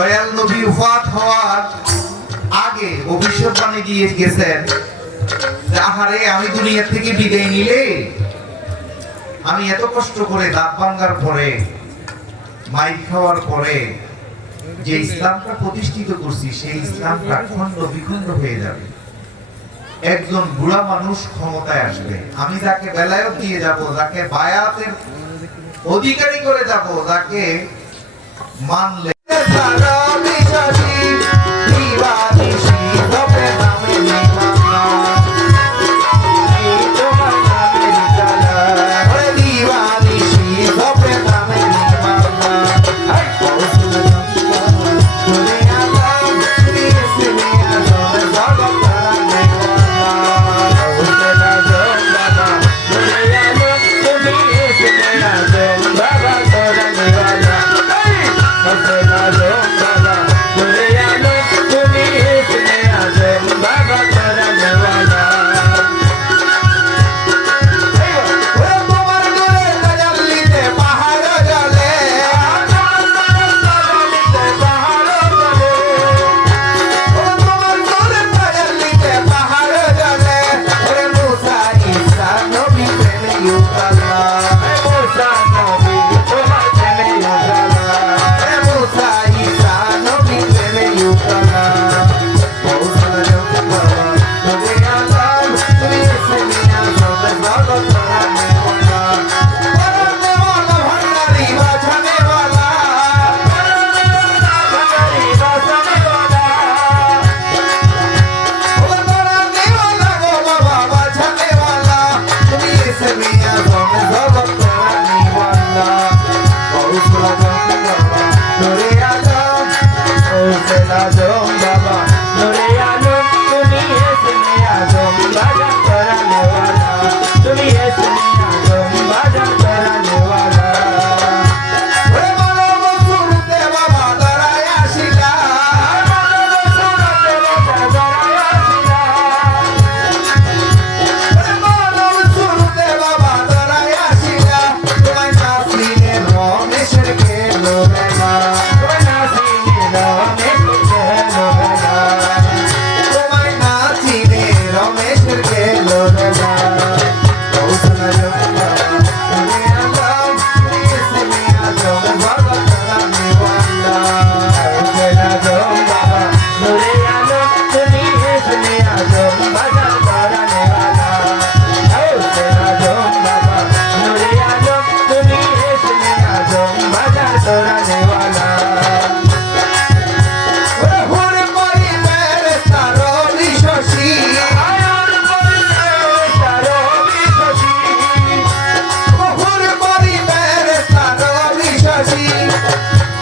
দয়াল নবী ওফাত হওয়ার আগে ভবিষ্যৎবাণী দিয়ে গেছেন যে আহারে আমি দুনিয়া থেকে বিদায় নিলে আমি এত কষ্ট করে দাঁত ভাঙার পরে মাইর খাওয়ার পরে যে ইসলামটা প্রতিষ্ঠিত করছি সেই ইসলামটা খণ্ড বিখণ্ড হয়ে যাবে। একজন বুড়া মানুষ ক্ষমতায় আসবে, আমি তাকে বেলায়ত দিয়ে যাব, যাকে বায়াতের অধিকারী করে যাব, যাকে মানলে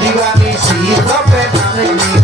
Diva mi si, dope na me mi